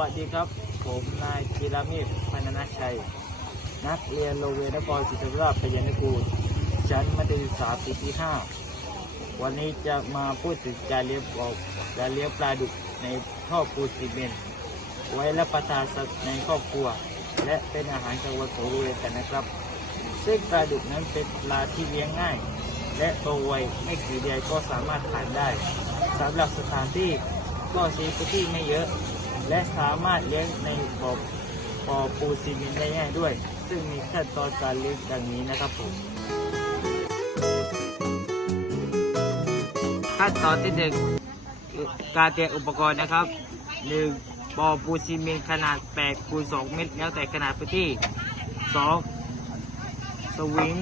วัสดีครับ ผมนายกีรามิตรพันนาชัย นักเรียนโรงเรียนนครศรีธรรมราชพยานกูลชั้นมัธยมศึกษาปีที่ 5 วันนี้จะมาพูดถึงการเลี้ยงปลาการเลี้ยงปลาดุกในท่อปูนซีเมนต์ไว้รับประทานในครอบครัว และเป็นอาหารกลางวันของโรงเรียนกันนะครับ ซึ่งปลาดุกนั้นเป็นปลาที่เลี้ยงง่าย และโตไวไม่กี่เดือนก็สามารถทานได้สำหรับสถานที่ก็ใช้พื้นที่ไม่เยอะ และสามารถเลี้ยงในบ่อบ่อปูซีเมนต์ได้ง่ายด้วย ซึ่งมีขั้นตอนการเลี้ยงดังนี้นะครับผม ขั้นตอนที่หนึ่งการเตรียมอุปกรณ์นะครับหนึ่งบ่อปูซีเมนต์ขนาด8คูณ2เมตร แล้วแต่ขนาดพื้นที่สองสวิง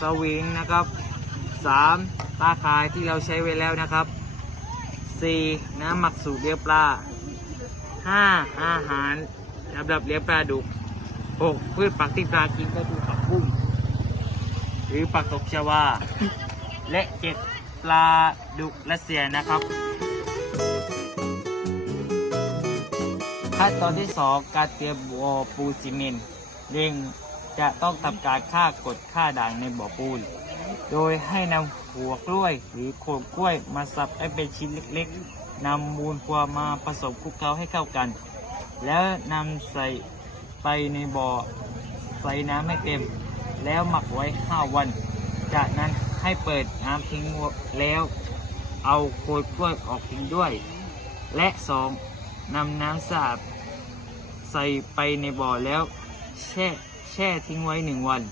สวิงนะครับสามตาข่ายที่เราใช้ไว้แล้วนะครับสี่น้ำหมักสูตรเลี้ยงปลา ห้าอาหารสำหรับเลี้ยงปลาดุกหกพืชผักที่ปลากินก็คือผักบุ้งหรือผักตบชวา และเจ็ดปลาดุกรัสเซียนะครับขั้นตอนที่สองการเตรียมบ่อปูซีเมนต์เร่งจะต้องทำการฆ่ากดฆ่าด่างในบ่อปูน โดยให้นำหัวกล้วยหรือโคนกล้วยมาสับให้เป็นชิ้นเล็ก นำมูลความาผสมคลุกเคล้าให้เข้ากัน แล้วนำใส่ไปในบ่อใส่น้ำให้เต็ม แล้วหมักไว้ 5 วัน จากนั้นให้เปิดน้ำทิ้งแล้ว เอาโคนกล้วยออกทิ้งด้วย และสองนำน้ำสะอาดใส่ไปในบ่อแล้วแช่แช่ทิ้งไว้หนึ่งวัน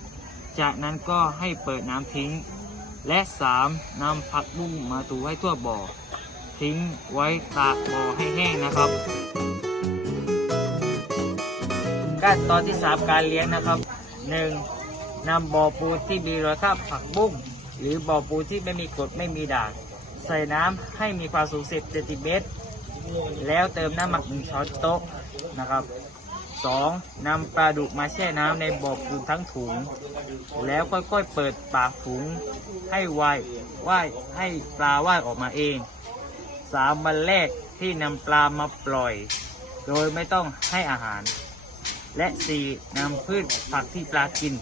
จากนั้นก็ให้เปิดน้ำทิ้ง และสามนำผักบุ้งมาตูให้ทั่วบ่อ ทิ้งไว้ตากบ่อให้แห้งนะครับ ขั้นตอนที่สามการเลี้ยงนะครับหนึ่งนำบ่อปูที่มีรอยคราบผักบุ้งหรือบ่อปูที่ไม่มีกรดไม่มีด่างใส่น้ำให้มีความสูง10เซนติเมตรแล้วเติมน้ำหมักหนึ่งช้อนโต๊ะนะครับ 2. นำปลาดุกมาแช่น้ำในบ่อปูทั้งถุง แล้วค่อยๆเปิดปากถุงให้วายว่ายให้ปลาว่ายออกมาเอง 3. วันแรกที่นำปลามาปล่อย โดยไม่ต้องให้อาหาร และ 4. นำพืชผักที่ปลากิน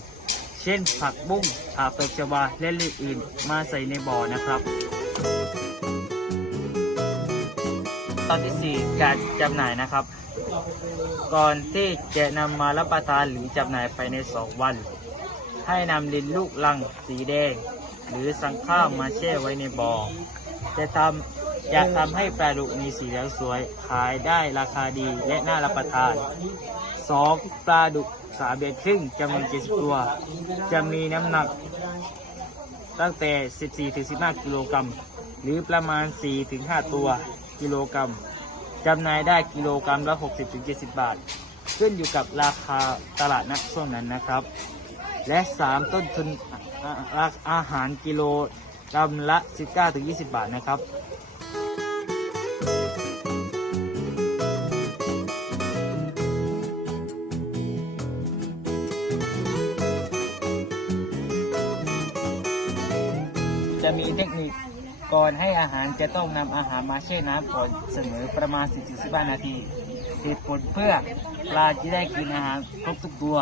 เช่นผักบุ้งผักตบชวาและอื่นมาใส่ในบ่อนะครับ ตอนที่ 4 การจำหน่ายนะครับ ก่อนที่จะนำมารับประทานหรือจำหน่ายภายใน 2 วัน ให้นำดินลูกลังสีแดง หรือสังข้าวมาแช่ไว้ในบ่อจะทำ จะทำให้ปลาดุกมีสีเหลืองสวย ขายได้ราคาดีและน่ารับประทาน 2. ปลาดุกสาเดือนครึ่งจำนวน70ตัว จะมีน้ำหนัก ตั้งแต่ 14-15 กิโลกรัม หรือประมาณ 4-5 ตัวกิโลกรัมจำหน่ายได้กิโลกรัมละ 60-70 บาท ขึ้นอยู่กับราคาตลาดนัดช่วงนั้นนะครับ และ 3 ต้นทุนออาอาหารกิโลกรัมละ 19-20 บาทนะครับ จะมีเทคนิคก่อนให้อาหารจะต้องนำอาหารมาแช่น้ำก่อนเสมอประมาณ 10-15 นาทีเหตุผลเพื่อปลาจะได้กินอาหารครบทุกตัว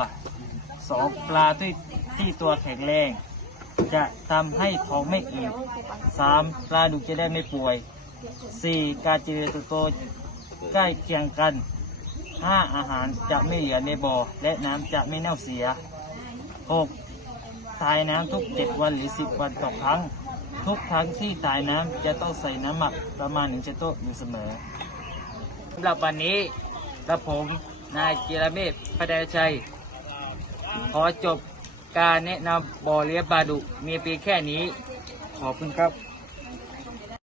2. ปลาที่ที่ตัวแข็งแรง จะทำให้ท้องไม่อืด 3. ปลาดุกจะได้ไม่ป่วย 4. การเจริญเติบโตใกล้เคียงกัน 5. อาหารจะไม่เหลือในบ่อ และน้ำจะไม่เน่าเสีย 6. ถ่ายน้ำทุก 7 วันหรือ 10 วันต่อครั้ง ทุกครั้งที่ตายน้ำจะต้องใส่น้ำหมักประมาณ1ช้อนโต๊ะอยู่เสมอสำหรับวันนี้กระผมนายกีรเมธพัฒนาชัย ขอจบการแนะนำบ่อเลี้ยงปลาดุมีเพียงแค่นี้ ขอบคุณครับ